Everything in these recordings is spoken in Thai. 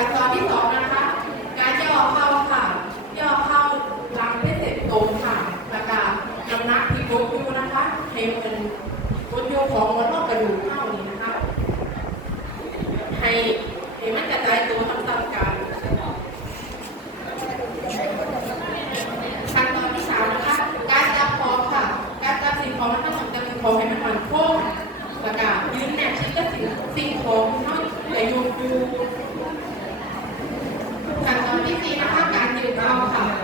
ขั้นตอนที่สองนะคะ การย่อเข้าค่ะ ย่อเข้าลังให้เสร็จตรค่ะแล้วก็กำนักที่พกยูนะคะให้มันกดโยของมันรอบกระดูกเข้านี่นะคะ ให้ให้มันกจาตัตับกันขั้นตอนที่สามนะคะ การจับขอค่ะ การจับสิ่งของมันต้องจับสิ่อให้มันมันโค้งแล้วก็ยืนแนบชิดกัสิ่งของเข้าแต่ยยู จากตอนที่สี่นะคะการยืนเอาค่ะ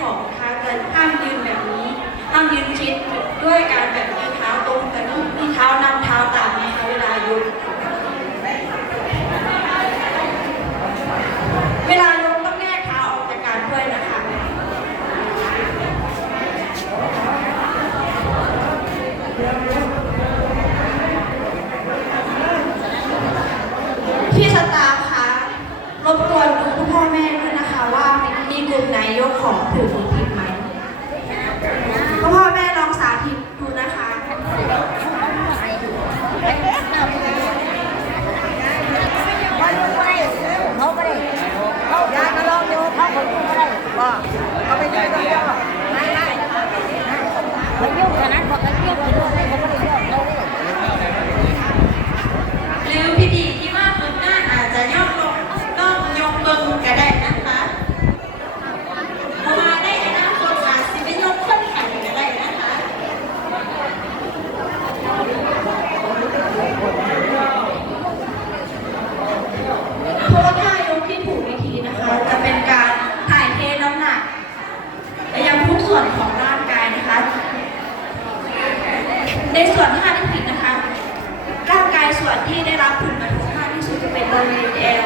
ของนะคะแต่ห้ามยืนแบบนี้ ห้ามยืนชิดด้วยการแบบนี้เท้าตรงแต่นี่เท้านะ Thank you. ในส่วน5ที่ผิดนะคะ ร่างกายส่วนที่ได้รับผลกระทบมากที่สุดจะเป็นบริเวณเอว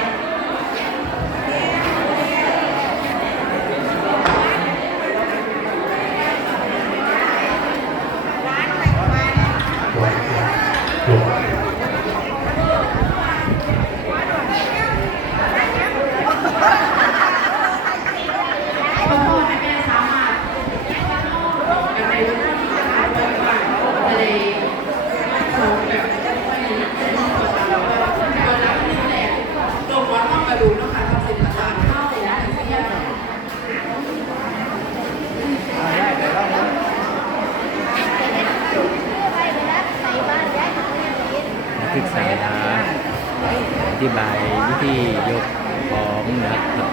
อธิบายวิธียกของนะครับ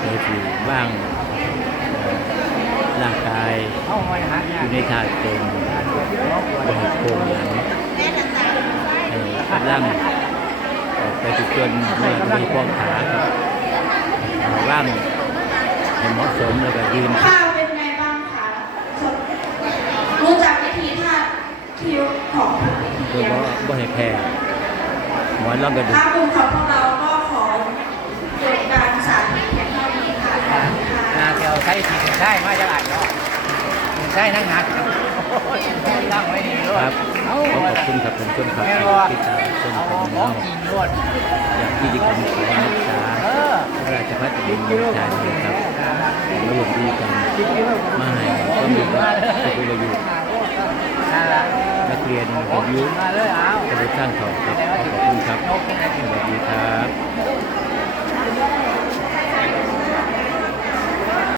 โดยที่ว่างเอ่อร่างกายเอาไว้หาอเนี่ยยู่ในท่าตรงบริโภคหลังเอ่อกำลังออกไปจุดจนเมื่อมีพวกขาครับเอ่อว่างให้เหมาะสมแล้วก็ยืนข้าวเป็นไงบ้างคะรู้จักวิธีท่าที่ยกของโดยว่าบ่ให้แพ้ หมอนรองกระดูกทางกลุ่มของพวกเราก็ขอหยุดการสาธิตเพียงเท่านี้ค่ะขอบคุณค่ะ นาเที่ยวใช้ทีใช้มาจะหลายเนาะใช้นั่งหักตั้งไว้นี่ด้วคยรับขอขอบคุณครับผมชมครับแม่ที่บอกติดตามชมเอากันขอเนาะงกินรวดอยากที่จะกำขอนักษาเออพระราชพัฒน์ดินชาติครับรวมดีกันมาให้ความรู้ว่าผู้ประโยชน์ นั่นแหละ นักเรียนอายุมาเลยเอากระบวนการเขาครับขอขอบคุณครับสวัสดีครับเ